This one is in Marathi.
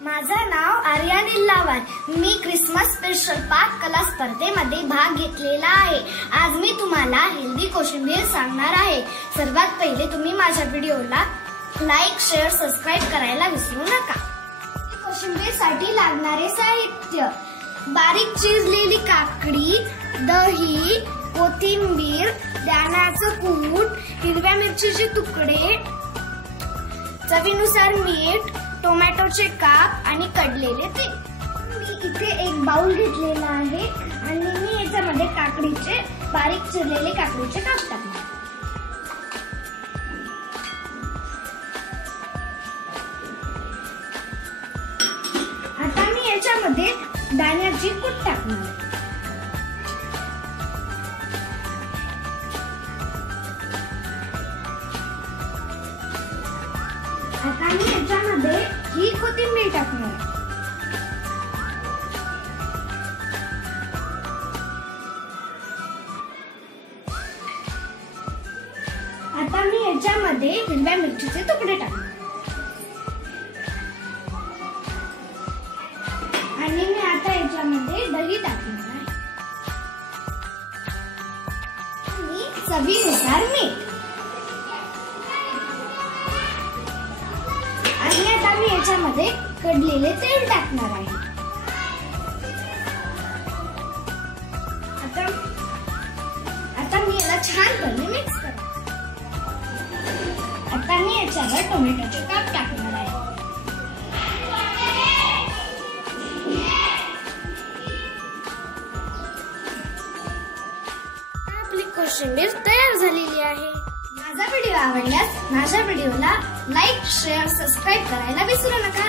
माझं नाव आर्या निल्लावार। मी ख्रिसमस स्पेशल पाक कला स्पर्धेमध्ये भाग घेतलेला आहे। आज मी तुम्हाला हेल्दी कोशिंबीर सांगणार आहे। सर्वात पहिले तुम्ही माझ्या व्हिडिओला लाईक, शेअर, सबस्क्राइब करायला विसरू नका। कोशिंबीरसाठी लागणारे साहित्य: बारीक चिरलेली काकडी, दही, कोथिंबीर, दाण्याचं कूट, हिरव्या मिरचीचे तुकडे, चवीनुसार मीठ, टोमॅटोचे काप आणि कडलेले तेल। मी इथे एक बाउल घेतलेला आहे आणि मी याच्यामध्ये बारीक चिरलेले काकडीचे काप टाकणार। आता मी याच्यामध्ये दाण्याची कूट टाकणार आहे। आता मी याच्यामध्ये ही कोथिंबीर टाकणार आहे। आता मी याच्यामध्ये हिरव्या मिरचीचे तुकडे टाकणार आणि मी आता याच्यामध्ये दही टाकणार आहे आणि चवीनुसार मीठ। आणि आता मी याच्यामध्ये कडलेले तेल टाकणार आहे। आता मी याला छानपणे मिक्स करते। आता मी याच्यावर टोमॅटोचे काप टाकणार आहे। आपली कोशिंबीर तयार झालेली आहे। माझा व्हिडिओ आवडल्यास माझ्या व्हिडिओला लाईक, शेअर, सबस्क्राइब करायला विसरू नका।